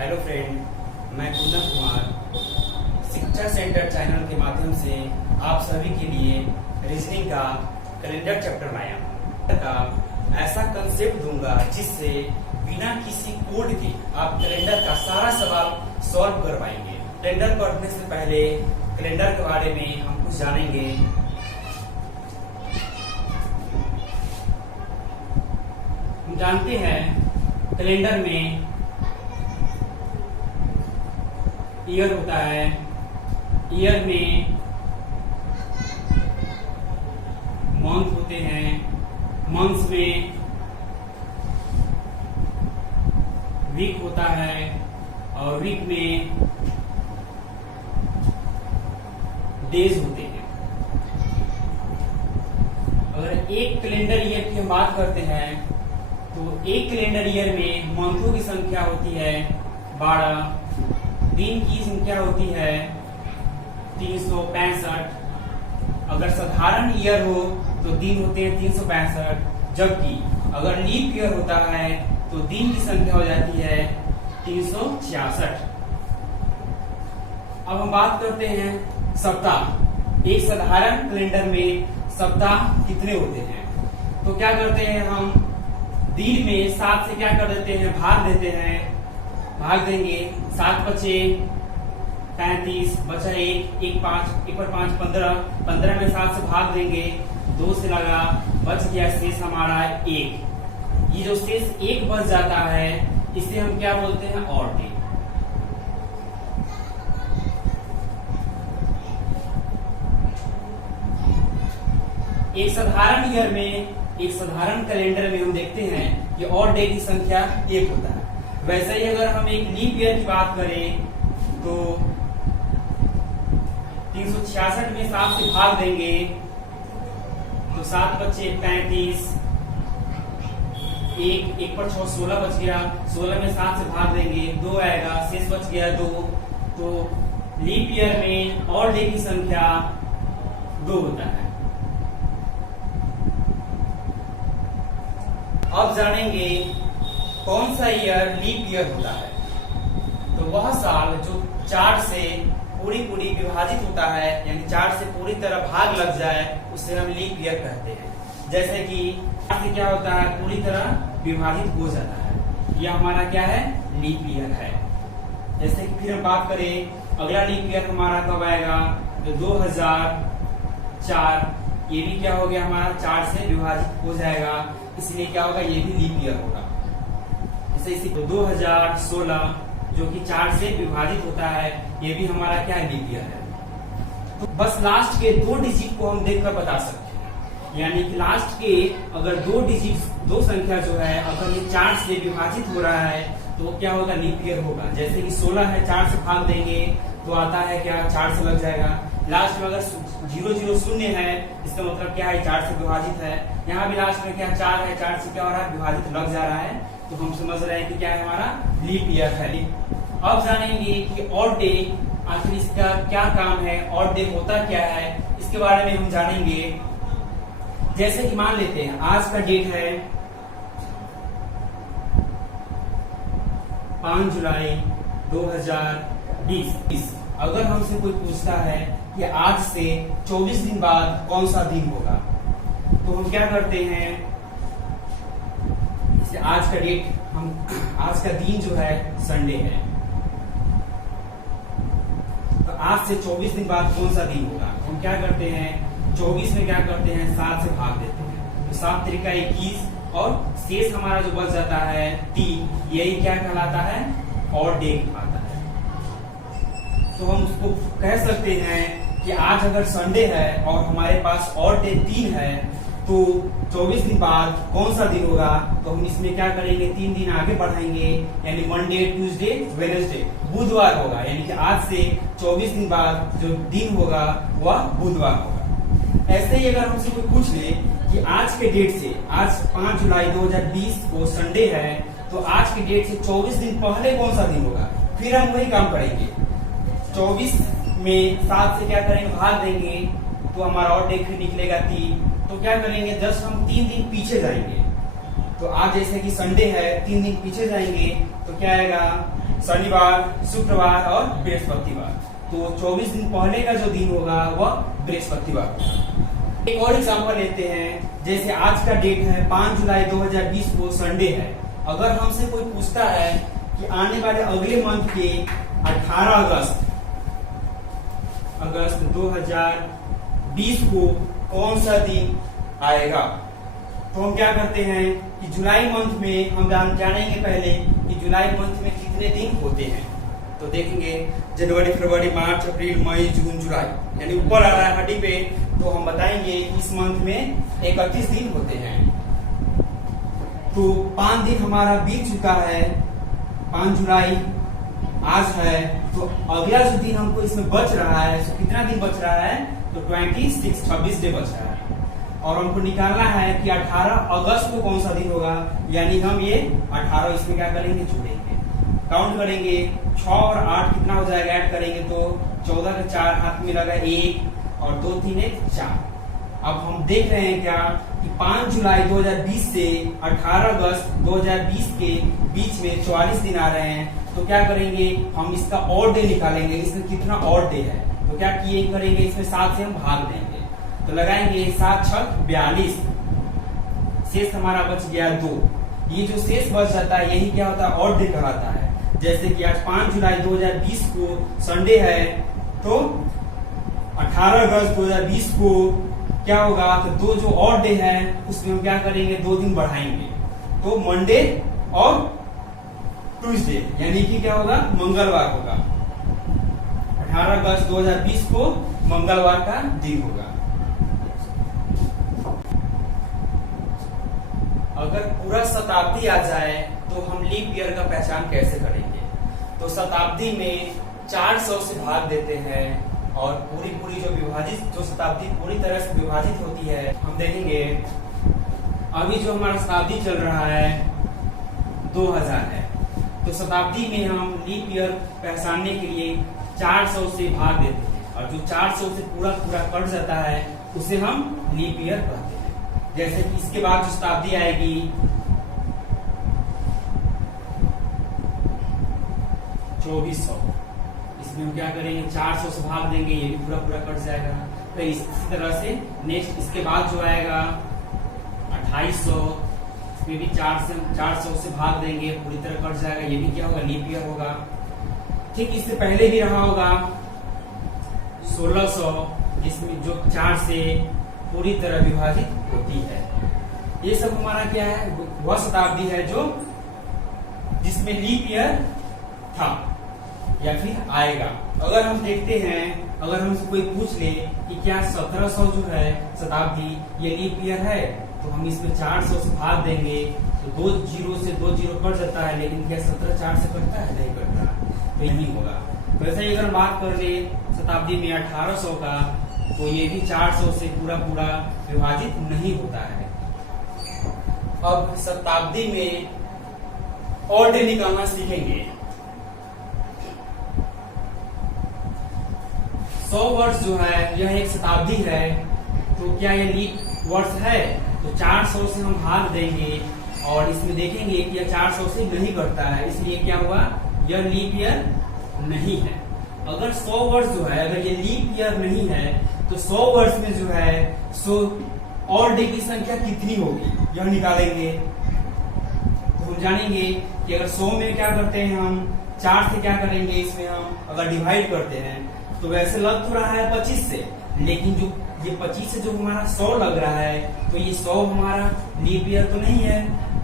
Hello friend, मैं कुंदन कुमार शिक्षा centre channel के माध्यम से आप सभी के लिए रीजनिंग का कैलेंडर चैप्टर लाया हूं। का ऐसा कंसेप्ट दूंगा जिससे बिना किसी कोड के आप कैलेंडर का सारा सवाल सॉल्व कर पाएंगे। कैलेंडर पढ़ने से पहले कैलेंडर के बारे में हम कुछ जानेंगे। हम जानते हैं कैलेंडर में ईयर होता है, ईयर में मंथ होते हैं, मंथ्स में वीक होता है और वीक में डेज होते हैं। अगर एक कैलेंडर ईयर की हम बात करते हैं तो एक कैलेंडर ईयर में मंथों की संख्या होती है 12, दिन की संख्या होती है 365। अगर साधारण ईयर हो तो दिन होते हैं 365, जबकि अगर लीप ईयर होता है तो दिन की संख्या हो जाती है 366। अब हम बात करते हैं सप्ताह। एक साधारण कैलेंडर में सप्ताह कितने होते हैं? तो क्या करते हैं हम, दिन में 7 से क्या कर देते हैं, भाग देते हैं। भाग देंगे 7 बचे 35, बचा 1, 1 5, 1 पर 5 15, 15 में 7 से भाग देंगे, 2 से लगा, बच गया शेष हमारा 1। ये जो शेष 1 बच जाता है इसे हम क्या बोलते हैं, ऑड डे। एक साधारण ईयर में, एक साधारण कैलेंडर में हम देखते हैं कि ऑड डे की संख्या 1 होता है। वैसे ही अगर हम एक लीप ईयर की बात करें तो 366 में 7 से भाग देंगे तो 7 बचे 35, 1 पर 6 16 बच गया, 16 में 7 से भाग देंगे, 2 आएगा, शेष बच गया 2। तो लीप ईयर में ऑड डे की संख्या 2 होता है। अब जानेंगे कौन सा ईयर लीप ईयर होता है। तो वह साल जो 4 से पूरी विभाजित होता है, यानी 4 से पूरी तरह भाग लग जाए, उसे हम लीप ईयर कहते हैं। जैसे कि 4 से क्या होता है, पूरी तरह विभाजित हो जाता है, यह हमारा क्या है, लीप ईयर है। जैसे कि फिर हम बात करें अगला लीप ईयर हमारा कब आएगा, तो 2004। ये भी क्या हो गया, हमारा 4 से विभाजित हो जाएगा, इसलिए क्या होगा, ये भी लीप ईयर होगा। जैसे इसी 2016 जो कि 4 से विभाजित होता है, ये भी हमारा क्या है, लीप ईयर है। तो बस लास्ट के 2 डिजिट को हम देखकर बता सकते हैं, यानी कि लास्ट के अगर 2 डिजिट, 2 संख्या जो है अगर ये 4 से विभाजित हो रहा है तो वो क्या होगा, लीप ईयर होगा। जैसे कि 16 है, 4 से भाग देंगे तो आता है क्या, 4 से लग जाएगा। लास्ट में अगर 000 है, इसका मतलब क्या है, 4 से विभाजित है। यहाँ भी लास्ट में क्या 4 है, 4 से क्या हो रहा है, विभाजित लग जा रहा है, तो हम समझ रहे हैं कि क्या है, हमारा लीप ईयर है। अब जानेंगे कि ऑड डे, आखिर इसका क्या काम है, ऑड डे होता क्या है, इसके बारे में हम जानेंगे। जैसे कि मान लेते हैं आज का डेट है 5 जुलाई 2020। अगर हमसे कोई पूछता है कि आज से 24 दिन बाद कौन सा दिन होगा, तो हम क्या करते हैं, आज का डेट, हम आज का दिन जो है संडे है, तो आज से 24 दिन बाद कौन सा दिन होगा, हम क्या करते हैं, 24 में क्या करते हैं, 7 से भाग देते हैं, तो 7 त्रिका 21 और शेष हमारा जो बच जाता है 3, यही क्या कहलाता है, ऑड डे कहलाता है। तो हम उसको कह सकते हैं कि आज अगर संडे है और हमारे पास ऑड डे 3 है, तो 24 दिन बाद कौन सा दिन होगा, तो हम इसमें क्या करेंगे, 3 दिन आगे बढ़ाएंगे, यानी मंडे, ट्यूसडे, वेडनेसडे, बुधवार होगा। यानी कि आज से 24 दिन बाद जो दिन होगा वह बुधवार होगा। ऐसे ही अगर हमसे कोई पूछ ले कि आज के डेट से, आज 5 जुलाई 2020 को संडे है, तो आज के डेट से 24 दिन पहले कौन सा दिन होगा, फिर हम वही काम करेंगे। 24 में 7 से क्या करेंगे, भाग देंगे, तो हमारा और डे फिर निकलेगा 3। तो क्या करेंगे, जस्ट हम 3 दिन पीछे जाएंगे। तो आज जैसे कि संडे है, 3 दिन पीछे जाएंगे तो क्या आएगा शनिवार, शुक्रवार और बृहस्पतिवार। तो 24 दिन पहले का जो दिन होगा वह बृहस्पतिवार। एक और एग्जांपल लेते हैं, जैसे आज का डेट है 5 जुलाई 2020 को संडे है। अगर हमसे कोई पूछता है कि आने वाले अगले मंथ के 18 अगस्त 2020 को कौन सा दिन आएगा, तो हम क्या करते हैं कि जुलाई मंथ में हम जानेंगे पहले कि जुलाई मंथ में कितने दिन होते हैं। तो देखेंगे जनवरी, फरवरी, मार्च, अप्रैल, मई, जून, जुलाई, यानी ऊपर आ रहा है हड्डी पे, तो हम बताएंगे इस मंथ में 31 दिन होते हैं। तो 5 दिन हमारा बीत चुका है, 5 जुलाई आज है, तो अगला जो दिन हमको इसमें बच रहा है, तो कितना दिन बच रहा है, तो 26 डे बच रहा है। और हमको निकालना है कि 18 अगस्त को कौन सा दिन होगा, यानी हम ये 18 इसमें क्या करेंगे, जोड़ेंगे, काउंट करेंगे, 6 और 8 कितना हो जाएगा, ऐड करेंगे तो 14 के 4 हाथ में लगा 1 और 2 3 1 4। अब हम देख रहे हैं क्या कि 5 जुलाई 2020 से 18 अगस्त 2020 के बीच में 44 दिन आ रहे हैं। तो क्या करेंगे, हम इसका और डे निकालेंगे, इसमें कितना और डे है, तो क्या किए करेंगे, इसमें 7 से हम भाग देंगे, तो लगाएंगे 7 छक 42, शेष हमारा बच गया 2। ये जो शेष बच जाता है यही क्या होता है, और डे कहलाता है। जैसे कि आज 5 जुलाई 2020 को संडे है, तो 18 अगस्त 2020 को क्या होगा, तो 2 जो और डे है उसमें हम क्या करेंगे, 2 दिन बढ़ाएंगे, तो मंडे और ट्यूसडे, यानी कि क्या होगा, मंगलवार होगा। 18 अगस्त 2020 को मंगलवार का दिन होगा। अगर पूरा शताब्दी आ जाए तो हम लीप ईयर का पहचान कैसे करेंगे, तो शताब्दी में 400 से भाग देते हैं, और पूरी जो शताब्दी पूरी तरह से विभाजित होती है, हम देखेंगे अभी जो हमारा शताब्दी चल रहा है 2000 है, तो शताब्दी में हम लीप ईयर पहचानने के लिए 400 से भाग देते हैं, और जो 400 से पूरा कट जाता है उसे हम लीप ईयर कहते हैं। जैसे कि इसके बाद जो शताब्दी आएगी 2400, इसमें हम क्या करेंगे, 400 से भाग देंगे, ये भी पूरा कट जाएगा। फिर इसी तरह से नेक्स्ट इसके बाद जो आएगा 2800, इसमें भी 400 से भाग देंगे, पूरी तरह कट जाएगा, ये भी क्या होगा, लीप ईयर होगा। ठीक इससे पहले भी रहा होगा 1600, जिसमें जो 4 से पूरी तरह विभाजित होती है। ये सब हमारा क्या है, वह शताब्दी है जो जिसमें लीप ईयर था या फिर आएगा। अगर हम देखते हैं, अगर हमसे कोई पूछ ले कि क्या 1700 जो है शताब्दी ये लीप ईयर है, तो हम इसमें 400 से भाग देंगे, तो 2 जीरो से 2 जीरो कट जाता है, लेकिन क्या 17 4 से कटता है, नहीं कटता, तो ये नहीं होगा। तो ऐसे ही अगर हम बात कर ले शताब्दी में 1800 का, तो ये भी 400 से पूरा विभाजित नहीं होता है। अब शताब्दी में और डे निकालना सीखेंगे। 100 वर्ष जो है यह एक शताब्दी है, तो क्या ये लीप वर्ष है, तो 400 से हम भाग देंगे, और इसमें देखेंगे कि यह 400 से नहीं कटता है, इसलिए क्या हुआ, यह लीप ईयर नहीं है। अगर 100 वर्ष जो है, अगर ये लीप ईयर नहीं है, तो 100 वर्ष में जो है 100 और डे की संख्या कितनी होगी, यह निकालेंगे। तो हम जानेंगे कि अगर 100 में क्या करते हैं हम, 4 से क्या करेंगे, इसमें हम अगर डिवाइड करते हैं, तो वैसे लग तो रहा है 25 से, लेकिन जो ये 25 से जो हमारा 100 लग रहा है, तो ये 100 हमारा लीप ईयर तो नहीं है,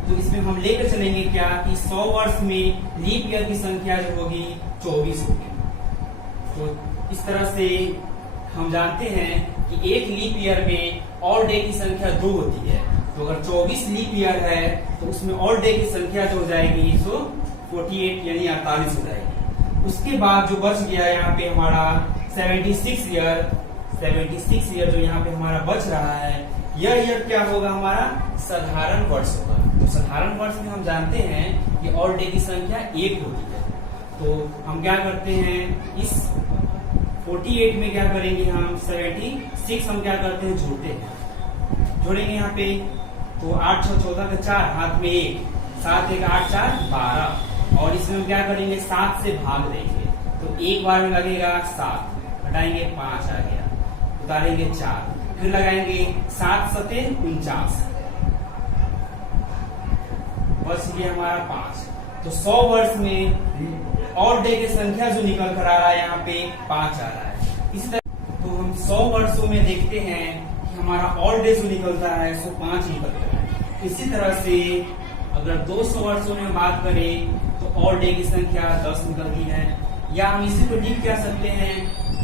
तो इसमें हम लेकर चलेंगे क्या कि 100 वर्ष में लीप ईयर की संख्या जो होगी 24 होगी। तो इस तरह से हम जानते हैं कि एक लीप ईयर में और डे की संख्या 2 होती है, तो अगर 24 लीप ईयर है तो उसमें और डे की संख्या जो हो जाएगी सो 48 यानी 48 हो जाएगी। उसके बाद जो बच गया यहाँ पे हमारा 76 ईयर जो यहाँ पे हमारा बच रहा है, यह ईयर क्या होगा, हमारा साधारण वर्ष होगा। तो साधारण वर्ष में हम जानते हैं कि और डे की संख्या 1 होती है, तो हम क्या करते हैं, इस 48 में क्या करेंगे हम, 76 हम क्या करते हैं, जोड़ते हैं, जोड़ेंगे यहाँ पे, तो 8 6 14 के 4 हाथ में 1, 7 1 8 4 12, और इसमें हम क्या करेंगे 7 से भाग देंगे। तो एक बार में लगेगा 7, हटाएंगे 5 आ गया, उतारेंगे 4, फिर लगाएंगे 7 सते 49, बच गया हमारा 5। तो 100 वर्ष में ऑड डे की संख्या जो निकल कर आ रहा है यहाँ पे 5 आ रहा है। इसी तरह तो हम 100 वर्षों में देखते हैं कि हमारा ऑड डे जो निकलता है सो 5 निकलता है। इसी तरह से अगर 200 वर्षों में बात करें तो ऑड डे की संख्या 10 निकलती है, या हम इसी को लिख क्या सकते हैं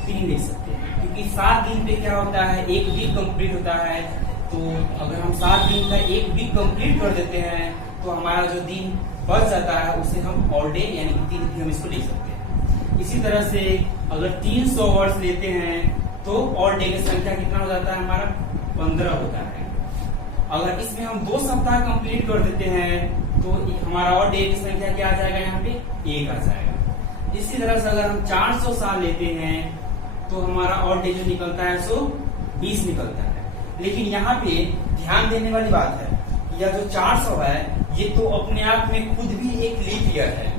3 लिख सकते हैं, क्योंकि 7 दिन पे क्या होता है एक वीक कंप्लीट होता है। तो अगर हम 7 दिन का एक वीक कंप्लीट कर देते हैं तो हमारा जो दिन बच जाता है उसे हम ऑड डे यानी कि 3 हम इसको लिख सकते हैं। इसी तरह से अगर 300 वर्ष लेते हैं तो ऑड डे की संख्या कितना हो जाता है हमारा 15 होता है। अगर इसमें हम 2 सप्ताह कंप्लीट कर देते हैं तो हमारा ऑड डे की संख्या क्या आ जाएगा यहाँ पे 1 आ जाएगा। इसी तरह से अगर हम 400 साल लेते हैं तो हमारा ऑड डे जो निकलता है सो 20 निकलता है। लेकिन यहाँ पे ध्यान देने वाली बात है, यह जो 400 है ये तो अपने आप में खुद भी एक लीप ईयर है।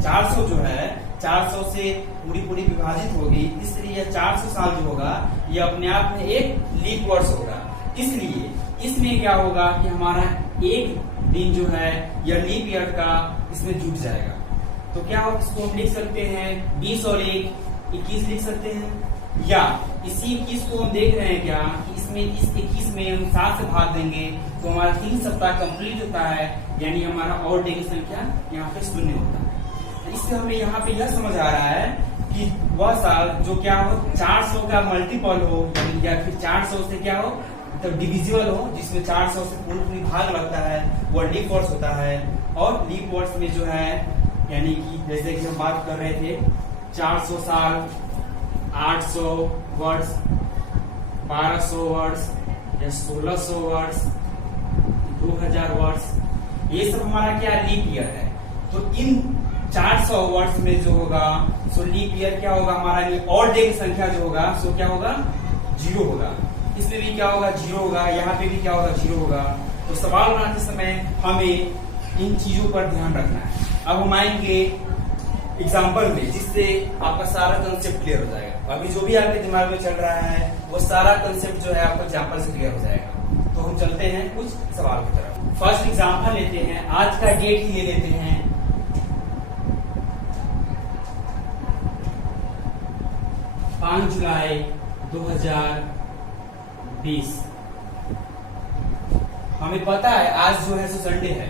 400 जो है 400 से पूरी विभाजित होगी, इसलिए यह 400 साल जो होगा यह अपने आप में एक लीप वर्ष होगा। इसलिए इसमें क्या होगा कि हमारा एक दिन जो है यह लीप ईयर का इसमें जुट जाएगा। तो क्या हो इसको हम लिख सकते हैं 20 और 1 21 लिख सकते हैं, या इसी 21 को हम देख रहे हैं क्या कि इसमें इस 21 में हम 7 से भाग देंगे तो हमारा 3 सप्ताह कंप्लीट होता है, यानी हमारा ऑड डे की संख्या यहाँ पे 0 होता है। तो इससे हमें यहाँ पे यह समझ आ रहा है कि वह साल जो क्या हो 400 का मल्टीपल हो, या फिर 400 से क्या हो मतलब डिविजिबल हो, जिसमें 400 से पूरी भाग लगता है वह लीप वर्ष होता है। और लीप वर्ष में जो है यानी कि जैसे कि हम बात कर रहे थे 400 साल, 800 वर्ष, 1200 वर्ष या 1600 वर्ष, 2000 वर्ष, ये सब हमारा क्या लीप ईयर है। तो इन 400 वर्ष में जो होगा सो लीप ईयर क्या होगा हमारा, ऑड डे की संख्या जो होगा सो क्या होगा 0 होगा। इसमें भी क्या होगा 0 होगा, यहाँ पे भी क्या होगा 0 होगा। तो सवाल बनाते समय हमें इन चीजों पर ध्यान रखना है। अब हम आएंगे एग्जाम्पल में, जिससे आपका सारा कंसेप्ट क्लियर हो जाएगा। अभी जो भी आपके दिमाग में चल रहा है वो सारा कंसेप्ट जो है आपको एग्जाम्पल से क्लियर हो जाएगा। तो हम चलते हैं कुछ सवाल की तरफ। फर्स्ट एग्जाम्पल लेते हैं, आज का डेट ही ले लेते हैं 5 जुलाई 2020। हमें पता है आज जो है सो संडे है,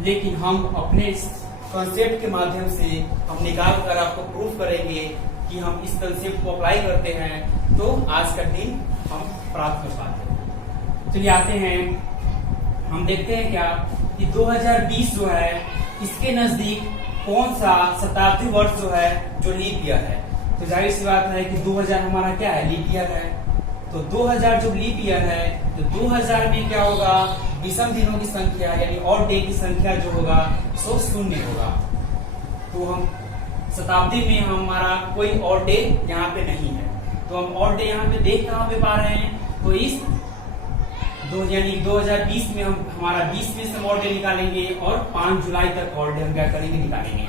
लेकिन हम अपने इस कंसेप्ट के माध्यम से हम निकाल कर आपको प्रूफ करेंगे कि हम इस कंसेप्ट को अप्लाई करते हैं तो आज का दिन हम प्राप्त कर पाते हैं। चलिए आते हैं, हम देखते हैं क्या कि 2020 जो है इसके नजदीक कौन सा शताब्दी वर्ष जो है जो लीप ईयर है। तो जाहिर सी बात है कि 2000 हमारा क्या है लीप ईयर है। तो 2000 जो लीप ईयर है तो 2000 में क्या होगा विषम दिनों की संख्या यानी ऑड डे की संख्या जो होगा सो 0 होगा। तो हम शताब्दी में हमारा कोई ऑड डे यहाँ पे नहीं है, तो हम ऑड डे यहाँ पे देख कहाँ पे पा रहे हैं। तो इस यानी 2020 में हम हमारा 20 में से ऑड डे निकालेंगे और 5 जुलाई तक ऑड डे हम क्या करेंगे निकालेंगे।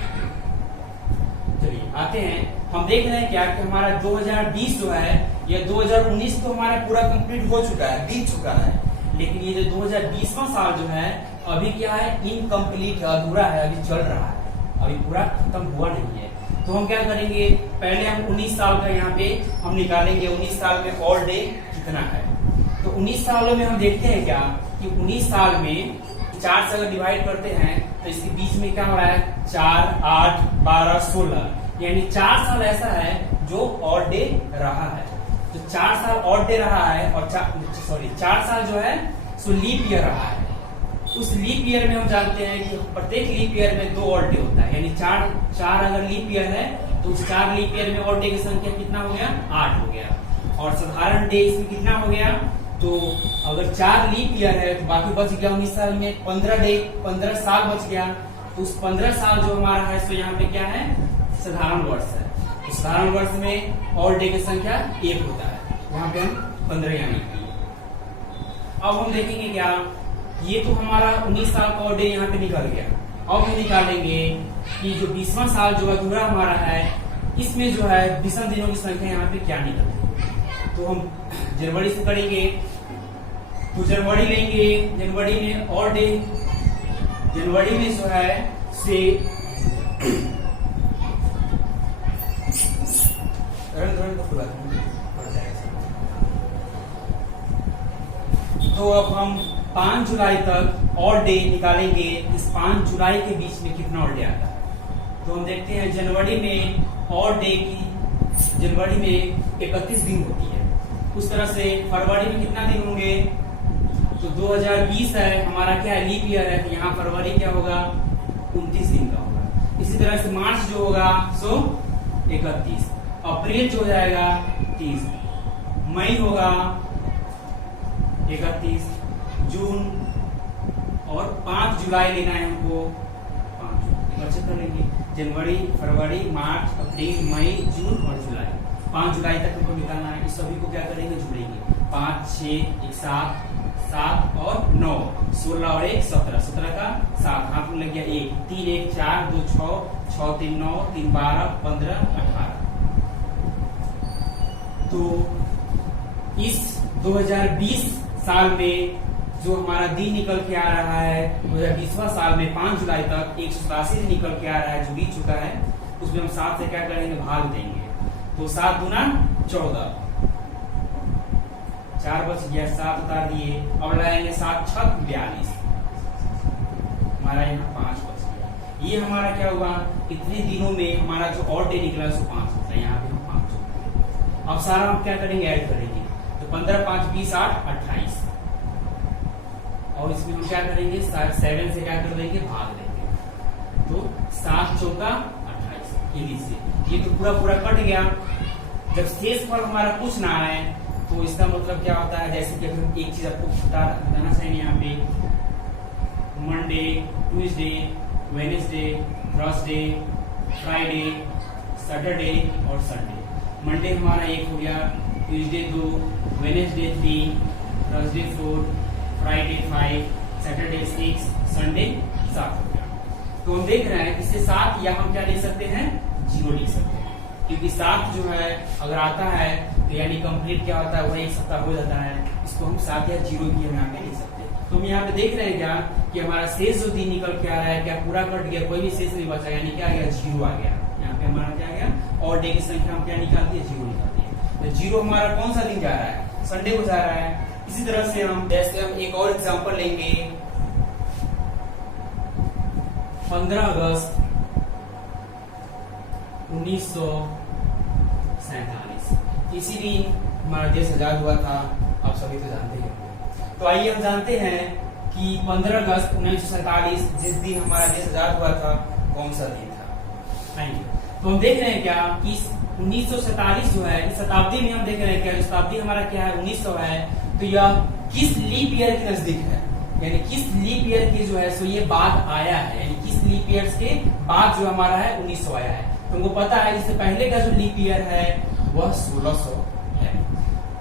चलिए आते हैं, हम देख रहे हैं क्या कि हमारा 2020 जो है यह 2019 तो हमारा पूरा कंप्लीट हो चुका है, बीत चुका है, लेकिन ये जो 2020वां साल जो है अभी क्या है इनकम्प्लीट अधूरा है, अभी चल रहा है, अभी पूरा खत्म हुआ नहीं है। तो हम क्या करेंगे पहले हम 19 साल का यहाँ पे हम निकालेंगे 19 साल में ऑड डे कितना है। तो 19 सालों में हम देखते हैं क्या कि 19 साल में 4 से अगर डिवाइड करते हैं तो इसके बीच में क्या हो रहा है 4, 8, 12, 16 यानी 4 साल ऐसा है जो ऑड डे रहा है। तो 4 साल ऑड डे रहा है और 4 साल जो है सो लीप ईयर रहा है। उस लीप ईयर में हम जानते हैं कि प्रत्येक लीप ईयर में 2 ऑड डे होता है, यानी 4 अगर लीप ईयर है तो उस 4 लीप ईयर में ऑड डे की संख्या कितना हो गया 8 हो गया। और साधारण डे इसमें कितना हो गया, तो अगर 4 लीप ईयर है तो बाकी बच गया 19 साल में 15 साल बच गया। तो उस 15 साल जो हमारा है सो यहाँ पे क्या है साधारण वर्ष है। तो साधारण वर्ष में ऑड डे की संख्या 1 होता है। यहाँ पे हम 15 यानी कि। अब हम देखेंगे क्या, ये तो हमारा 19 साल का और डे यहाँ पे निकल गया। अब हम निकालेंगे कि जो 20वां साल जो अधूरा हमारा है, इसमें जो है विषम दिनों की संख्या यहाँ पे क्या निकलती है। तो हम जनवरी से करेंगे, तो जनवरी लेंगे, जनवरी में और डे, जनवरी में जो है से तो अब हम 5 जुलाई तक और डे निकालेंगे। इस 5 जुलाई के बीच में कितना और डे आता है, तो हम देखते हैं जनवरी में और डे की, जनवरी में 31 दिन होती है। उस तरह से फरवरी में कितना दिन होंगे, तो 2020 है हमारा, क्या है, लीप ईयर है, तो यहाँ फरवरी क्या होगा, 29 दिन का होगा। इसी तरह से मार्च जो होगा सो 31, अप्रैल जो हो जाएगा 30, मई होगा 31, जून, और 5 जुलाई लेना है हमको, 5 अच्छे कर लेंगे, जनवरी, फरवरी, मार्च, अप्रैल, मई, जून और जुलाई, 5 जुलाई तक हमको निकालना है। इस सभी को क्या करेंगे, जोड़ेंगे, 5, 6, 1, 7, 7 और 9, 16 और 1, 17, 17 का 7, हाथ में लग गया 1, 3, 1, 4, 2, 6, 6, 3, 9, 3, 12, 15, 18। तो इस 2020 साल में जो हमारा दिन निकल के आ रहा है, 2020वां साल में 5 जुलाई तक 187 दिन निकल के आ रहा है, जो बीत चुका है, उसमें हम 7 से क्या करेंगे, भाग देंगे। तो 7 दूना 14, 4 बच गया, 7 उतार दिए, अब लगाएंगे 7 छक 42, हमारा यहाँ 5 बच गया। ये हमारा क्या हुआ, इतने दिनों में हमारा जो और डे निकला है 5 होता है, यहाँ पे हम 5 होता है। अब सारा हम क्या करेंगे, ऐड करेंगे, तो 15, 5, 20, 8, 28, और इसमें हम क्या करेंगे, 7 से क्या कर देंगे, भाग देंगे, तो 7 चौका 28, ये तो पूरा पूरा कट गया। जब शेष फल हमारा कुछ ना आए, तो इसका मतलब क्या होता है, जैसे कि हम एक चीज आपको बताना चाहिए यहाँ पे, Monday, Tuesday, Wednesday, Thursday, Friday, Saturday और संडे। मंडे हमारा 1 हो गया, Tuesday 2, Wednesday 3, Thursday 4, Friday 5, Saturday 6, Sunday 7 हो गया। तो हम देख रहे हैं इससे 7 या हम क्या लिख सकते हैं, 0 लिख सकते हैं, क्योंकि 7 जो है अगर आता है तो यानी कंप्लीट क्या होता है, वह 1 सप्ताह हो जाता है, इसको हम 7 या 0 की हम यहाँ पे लिख सकते हैं। तो हम यहाँ पे देख रहे हैं क्या कि हमारा शेष जो दिन निकल के आ रहा है, क्या पूरा कट गया, कोई भी शेष नहीं बचा, यानी क्या आ गया, 0 आ गया। यहाँ पे हमारा क्या आ गया, और डे की संख्या हम क्या निकालती है, 0 निकालती है। तो 0 हमारा कौन सा दिन जा रहा है, संडे को जा रहा है। इसी तरह से हम जैसे हम एक और एग्जाम्पल लेंगे, 15 अगस्त 1947, इसी दिन हमारा देश आजाद हुआ था, आप सभी तो जानते ही होंगे। तो आइए हम जानते हैं कि 15 अगस्त 1947 जिस दिन हमारा देश आजाद हुआ था, कौन सा दिन था। आइए तो हम देख रहे हैं क्या कि 1947 जो है, इस शताब्दी में हम देख रहे हैं क्या, शताब्दी हमारा क्या है, 1900 है, तो यह किस लीप ईयर के नजदीक है, यानी किस लीप ईयर के जो है सो ये बाद आया है, यानी किस लीप ईयर के बाद जो हमारा है 1900 आया है। तुमको पता है इससे पहले का जो लीप ईयर है वह 1600 है,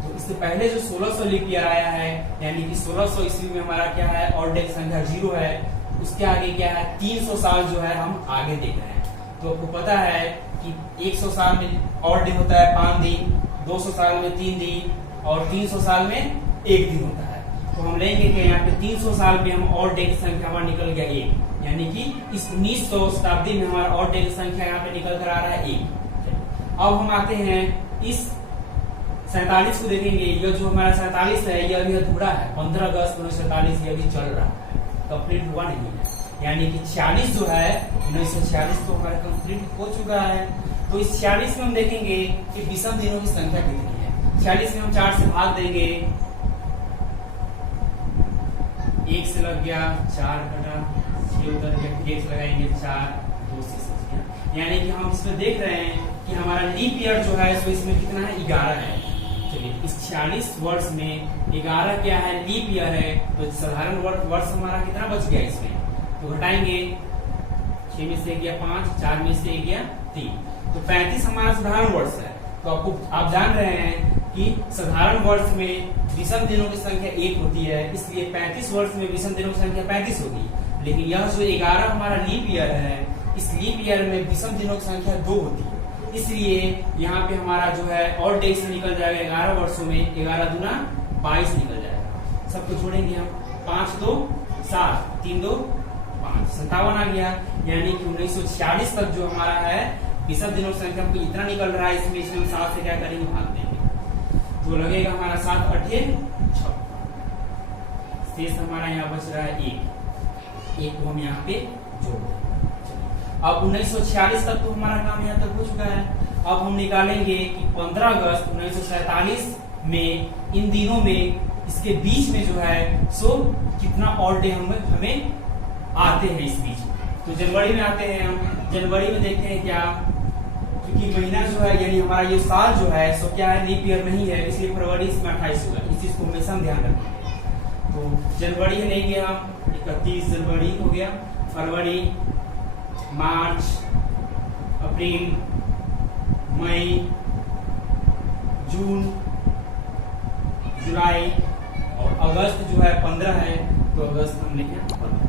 तो इससे पहले जो 1600 लीप ईयर आया है, यानी कि 1600 ईस्वी में हमारा क्या है, और डे की संख्या 0 है, उसके आगे क्या है, 300 साल जो है हम आगे देख रहे हैं। तो आपको पता है कि 100 साल में और डे होता है 5 दिन, 200 साल में 3 दिन, और 300 साल में 1 दिन होता है। तो हम लेंगे कि यहाँ पे 300 साल में हम और डे की संख्या हमारा निकल गया 1, यानी कि इस 1900 शताब्दी में हमारा और डे की संख्या यहाँ पे निकल कर आ रहा है 1। अब हम आते हैं इस 47 को देखेंगे, ये जो हमारा 47 है ये अभी अधूरा है, 15 अगस्त 1947 ये अभी चल रहा है, कंप्लीट हुआ नहीं है, यानी कि 46 जो है 1946 तो हमारा कंप्लीट हो चुका है। तो इस 46 में हम देखेंगे कि विषम दिनों की संख्या कितनी है। 46 में हम 4 से भाग देंगे, 1 से लग गया 4 घटा 6 उधर गया, 1 से लगाएंगे 4, 2 से बच गया, यानी कि हम इसमें देख रहे हैं कि हमारा लीप ईयर जो है सो इसमें कितना है, 11 है। चलिए इस 46 वर्ष में 11 क्या है, लीप ईयर है, तो साधारण वर्ष हमारा कितना बच गया इसमें, तो घटाएंगे, 6 में से गया 5, 4 में से गया 3, तो 35 हमारा साधारण वर्ष है। तो आपको आप जान रहे हैं कि साधारण वर्ष में विषम दिनों की संख्या 1 होती है, इसलिए 35 वर्ष में विषम दिनों की संख्या 35 होगी। लेकिन यह जो 11 हमारा लीप ईयर है, इस लीप ईयर में विषम दिनों की संख्या 2 होती है, इसलिए यहाँ पे हमारा जो है और डेज निकल जाएगा 11 वर्षों में 11 दूना 22 निकल जाएगा। सबको जोड़ेंगे हम, 5 2 7 3 2 5 57 आ गया। यानी कि 1946 तक जो हमारा है विषम दिनों की संख्या हमको इतना निकल रहा है, इसमें हम 7 से क्या करेंगे, भाग देंगे, तो लगेगा हमारा 7 8 56। शेष हमारा यहाँ बच रहा है 1 को हम यहाँ पे जोड़ देंगे। अब 1946 तक तो हमारा काम यहाँ तक हो चुका है। अब हम निकालेंगे कि 15 अगस्त 1947 में इन दिनों में इसके बीच में जो है सो कितना और डे हमें आते हैं इस बीच में। तो जनवरी में आते हैं हम, जनवरी में देखते हैं क्या, क्योंकि महीना जो है यानी हमारा ये साल जो है सो क्या है, लीप ईयर नहीं है, इसलिए फरवरी इसमें 28 होगा। इस चीज को हमेशा हम ध्यान रखेंगे। तो जनवरी नहीं गया हम, 31 जनवरी हो गया, फरवरी, मार्च, अप्रैल, मई, जून, जुलाई और अगस्त जो है 15 है, तो अगस्त हम लिखे 15।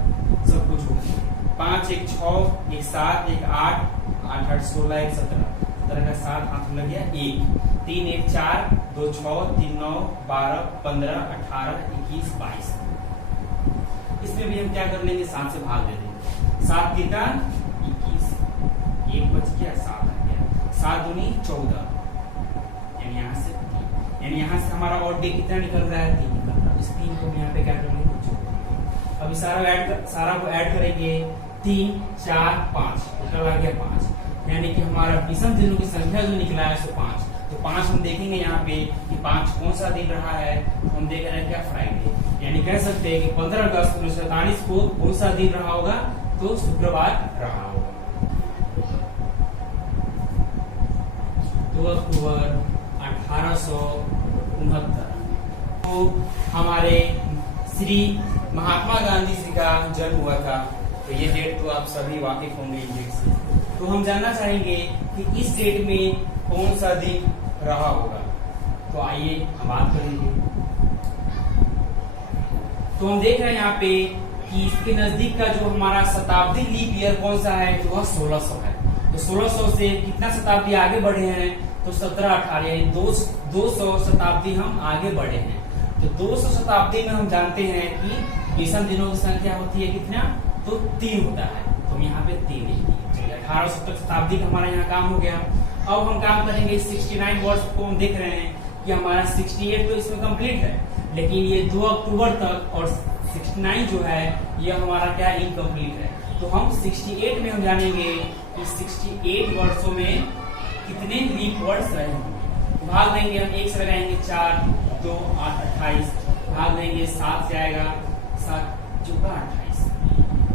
सब कुछ हो गया, 5 1 6 1 7 1 8 8 8 16 1 17 17 का 7 हाथ लग गया 1 3 1 4 2 6 3 9 12 15 18 21 22। इसमें भी हम क्या कर लेंगे, 7 से भाग दे देंगे। 7 3 का 21, 1 बच गया, 7 आ गया, 7 दूनी 14, यानी यहाँ से 3, यानी यहाँ से हमारा और डे कितना निकल रहा है, 3 निकल रहा है। इस 3 को हम यहाँ पे क्या करेंगे, अभी सारा को ऐड करेंगे, 3 4 5 टोटल आ गया 5, यानी कि हमारा विषम दिनों की संख्या जो निकला है सो 5। तो 5 हम देखेंगे यहाँ पे कि 5 कौन सा दिन रहा है, तो हम देख रहे हैं क्या, फ्राइडे, यानी कह सकते हैं कि 15 अगस्त 1947 को कौन सा दिन रहा होगा, तो शुक्रवार रहा होगा। 2 अक्टूबर 1869 तो हमारे श्री महात्मा गांधी जी का जन्म हुआ था। तो ये डेट तो आप सभी वाकिफ होंगे इस डेट से। तो हम जानना चाहेंगे कि इस डेट में कौन सा दिन रहा होगा, तो आइए हम बात करेंगे। तो हम देख रहे हैं यहाँ पे कि इसके नजदीक का जो हमारा शताब्दी लीप ईयर कौन सा है, तो वह 1600 है। तो 1600 से कितना शताब्दी आगे बढ़े हैं, तो 17 18 यानी 200 शताब्दी हम आगे बढ़े हैं। तो 200 शताब्दी में हम जानते हैं कि विषम दिनों की संख्या होती है कितना, तो 3 होता है। तो हम यहाँ पे 3 लिख दिए। 1800 शताब्दी का हमारा यहाँ काम हो गया। अब हम काम करेंगे 69 वर्ष को। हम देख रहे हैं कि हमारा 68 तो इसमें कंप्लीट है, लेकिन ये 2 अक्टूबर तक और 69 जो है ये हमारा क्या इनकम्प्लीट है। तो हम 68 में हम जानेंगे कि 68 वर्षों में कितने लीप वर्ष रहे होंगे। भाग देंगे हम, 1 से लगाएंगे 4 2 8 28, भाग देंगे 7 से आएगा 7 चौका 28,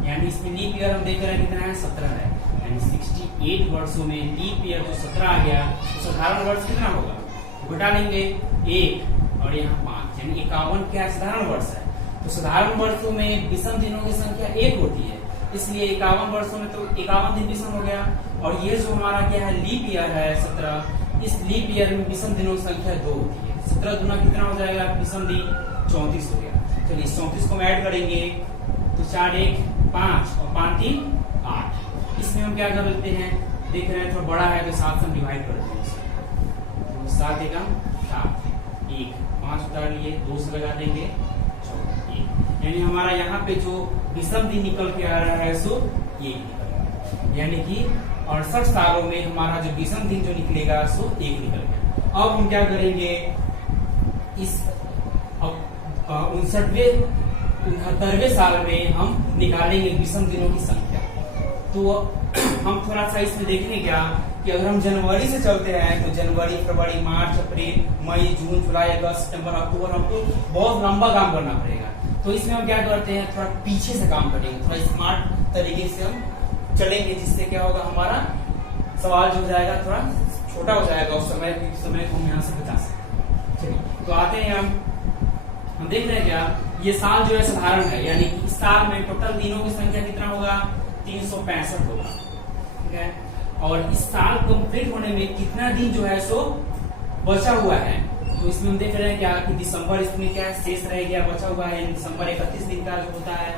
यानी इसमें लीप ईयर हम देख रहे हैं कितना है, 17 है। यानी 68 वर्षों में लीप ईयर जो 17 आ गया, तो साधारण वर्ष कितना होगा, घटा लेंगे 1 और यहाँ 5, यानी 51 क्या साधारण वर्ष है। तो साधारण वर्षों में विषम दिनों की संख्या 1 होती है, इसलिए 51 वर्षों में तो 51 दिन विषम हो गया। और ये जो हमारा क्या है लीप ईयर है 17, इस लीप ईयर में विषम दिनों की संख्या 2 होती है। 17 गुना कितना हो जाएगा, विषम दिन 34 हो गया। चलिए 34 को हम ऐड करेंगे, तो 4 1 5 और 5 3 8। इसमें हम क्या कर लेते हैं, देख रहे हैं थोड़ा बड़ा है तो 7 से हम डिवाइड कर देते हैं। तो 7 1 7, 1 5 उतार लिए, 2 से लगा देंगे 1, यानी हमारा यहाँ पे जो विषम दिन निकल के आ रहा है सो 1 निकल रहा है। यानी कि 68 सालों में हमारा जो विषम दिन जो निकलेगा सो 1 निकल गया। अब हम क्या करेंगे, इस 69वें साल में हम निकालेंगे विषम दिनों की संख्या। तो हम थोड़ा सा इसमें देखेंगे क्या कि अगर हम जनवरी से चलते हैं तो जनवरी फरवरी मार्च अप्रैल मई जून जुलाई अगस्त सितंबर अक्टूबर, हमको बहुत लंबा काम करना पड़ेगा। तो इसमें हम क्या करते हैं, थोड़ा पीछे से काम करेंगे, थोड़ा स्मार्ट तरीके से हम चलेंगे, जिससे क्या होगा हमारा सवाल जो हो जाएगा थोड़ा छोटा हो जाएगा, उस समय को हम यहाँ से बचा सकते। चलिए तो आते हैं हम देख रहे हैं क्या, ये साल जो है साधारण है, यानी कि इस साल में टोटल दिनों की संख्या कितना होगा, 365 होगा, ठीक है। और इस साल कंप्लीट होने में कितना दिन जो है सो बचा हुआ है, तो तो इसमें हम देख रहे हैं क्या कि दिसंबर इसमें क्या है शेष रह गया, बचा हुआ है दिसंबर 31 दिन का जो होता है।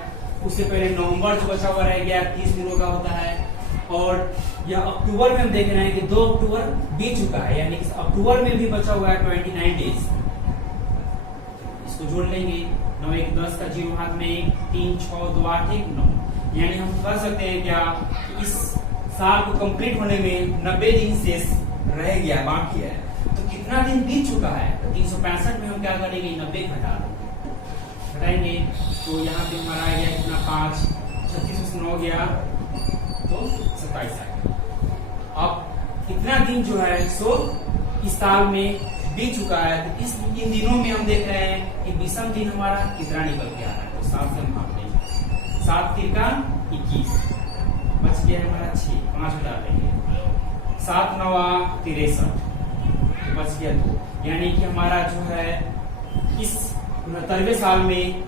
उससे पहले नवंबर जो बचा हुआ रह गया 30 दिनों का होता है। और यह अक्टूबर में हम देख रहे हैं कि 2 अक्टूबर बीत चुका है, यानी कि अक्टूबर में भी बचा हुआ है 29 डेज। इसको जोड़ लेंगे, 9 1 10 का 0 हाथ में 1 3 6 2 8 1 9, यानी हम कह सकते हैं क्या इस साल को कंप्लीट होने में 90 दिन शेष रह गया, बाकी है। तो कितना दिन बीत चुका है, तो 365 में हम क्या करेंगे 90 घटाएंगे, तो यहाँ पे हमारा आ गया कितना 5, 36 से 9 गया तो 27 आ गया। अब कितना दिन जो है सो इस साल में बीत चुका है, तो इन दिनों में हम देख रहे हैं कि 20वां दिन हमारा कितना निकल के आ रहा है, तो 7 से हम भाग देंगे, 7 तिरका 21, बच गया हमारा 6, 5 बता देंगे, 7 9 63, तो बच गया 2, यानी कि हमारा जो है इस 69वें साल में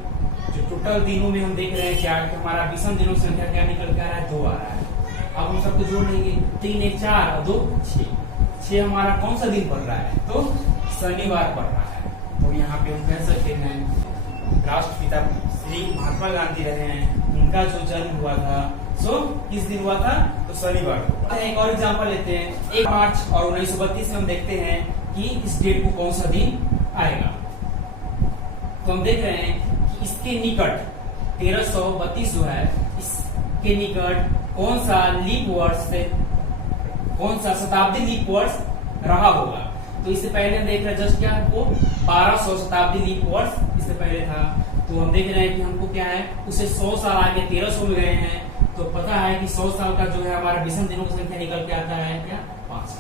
जो टोटल दिनों में हम देख रहे हैं क्या कि हमारा 20वां दिनों की संख्या क्या निकल के आ रहा है 2 आ रहा है। अब हम सबको जोड़ लेंगे, 3 1 4 और 2 6, 6 हमारा कौन सा दिन पड़ रहा है, तो शनिवार पड़ रहा है। तो यहाँ पे हम कह सकते हैं राष्ट्रपिता श्री महात्मा गांधी रहे हैं, उनका जो जन्म हुआ था सो किस दिन हुआ था, तो शनिवार को। एक और एग्जांपल लेते हैं, 1 मार्च और 1932 में हम देखते हैं कि इस डेट को कौन सा दिन आएगा। तो हम देख रहे हैं कि इसके निकट 1332 जो है, इसके निकट कौन सा लीप वर्ष से, कौन सा शताब्दी लीप वर्ष रहा होगा। तो इससे पहले हम देख रहे हैं जस्ट क्या हमको 1200 शताब्दी लीप वर्ष इससे पहले था। तो हम देख रहे हैं कि हमको क्या है उसे 100 साल आगे 1300 में गए हैं, तो पता है कि 100 साल का जो है हमारा 20 दिनों की संख्या निकल के आता है क्या 5।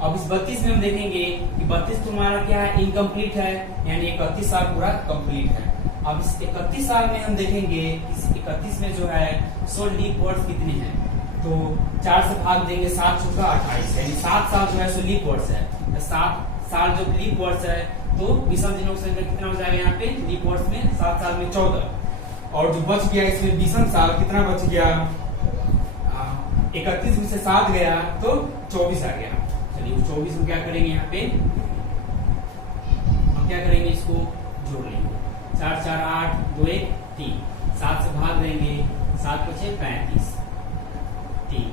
अब इस 32 में हम देखेंगे कि 32 तो हमारा क्या है इनकम्प्लीट है, यानी 31 साल पूरा कंप्लीट है। अब इस 31 साल में हम देखेंगे इस 31 में जो है 100 लीप वर्ष कितने हैं, तो 4 से भाग देंगे, 7 चौका 28, यानी 7 साल जो है सो लीप वर्ष है। 7 साल जो लीप वर्ष है तो 20 दिनों की संख्या कितना हो जाएगा यहाँ पे लीप वर्ष में, 7 साल में 14, और जो बच गया इसमें 20 साल कितना बच गया 31 में से 7 गया तो 24 आ गया। चलिए 24 हम क्या करेंगे यहाँ पे, हम क्या करेंगे इसको जोड़ लेंगे, 4 4 8 2 1 3, 7 से भाग देंगे, 7 बचे 35, 3,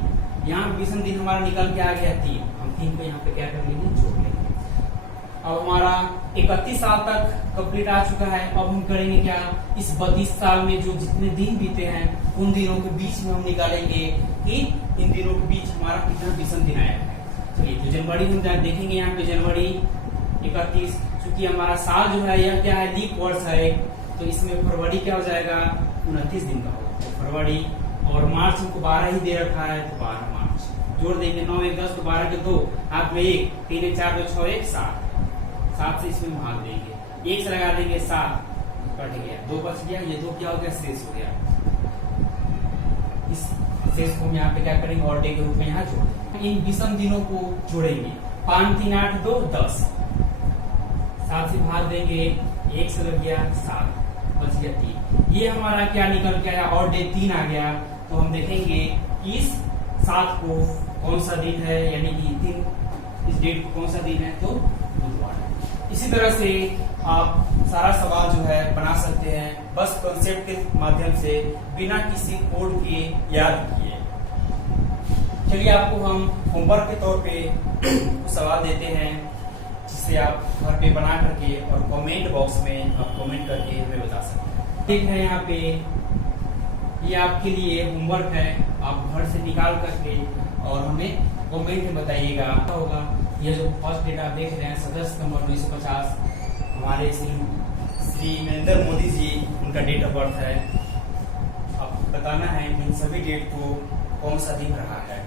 यहाँ 20 दिन हमारा निकल के आ गया 3, हम 3 को यहाँ पे क्या कर लेंगे जोड़ लेंगे। अब हमारा 31 साल तक कंप्लीट आ चुका है। अब हम करेंगे क्या, इस 32 साल में जो जितने दिन बीते हैं उन दिनों के बीच में हम निकालेंगे कि इन दिनों के बीच हमारा कितना 20 दिन आया है। चलिए तो जनवरी हम देखेंगे यहाँ पे जनवरी 31, चूंकि हमारा साल जो है यह क्या है लीप वर्ष है, तो इसमें फरवरी क्या हो जाएगा 29 दिन का होगा, तो फरवरी, और मार्च हमको 12 ही दे रखा है तो 12 मार्च जोड़ देंगे, 9 1 10 तो 12 के 2 हाथ में 1, 3 1 4 2 6 1 7, 7 से इसमें भाग देंगे, 1 से लगा देंगे 7, कट गया, 2 बच गया, ये 2 क्या हो गया शेष हो गया। इस शेष को हम यहाँ पे क्या करेंगे और डे के रूप में यहाँ जोड़ देंगे। इन 20 दिनों को जोड़ेंगे, 5 3 8 2 10, 7 से भाग देंगे, 1 से लग गया 7, बच गया 3, ये हमारा क्या निकल के आया और डे 3 आ गया। तो हम देखेंगे इस 7 को कौन सा दिन है, यानी कि 3 इस डेट को कौन सा दिन है, तो बुधवार है। इसी तरह से आप सारा सवाल जो है बना सकते हैं, बस कॉन्सेप्ट के माध्यम से बिना किसी कोड के याद किए। चलिए आपको हम होमवर्क के तौर पे कुछ सवाल देते हैं, जिससे आप घर पे बना करके और कमेंट बॉक्स में आप कमेंट करके हमें बता सकते हैं। देख रहे हैं यहाँ पे ये आपके लिए होमवर्क है, आप घर से निकाल करके और हमें कमेंट में बताइएगा। होगा ये जो फर्स्ट डेट आप देख रहे हैं 17 सितंबर 1950, हमारे श्री नरेंद्र मोदी जी उनका डेट ऑफ बर्थ है। अब बताना है इन सभी डेट को कौन सा दिन रहा है।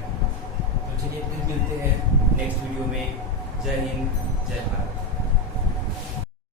तो चलिए फिर मिलते हैं नेक्स्ट वीडियो में। जय हिंद, जय भारत।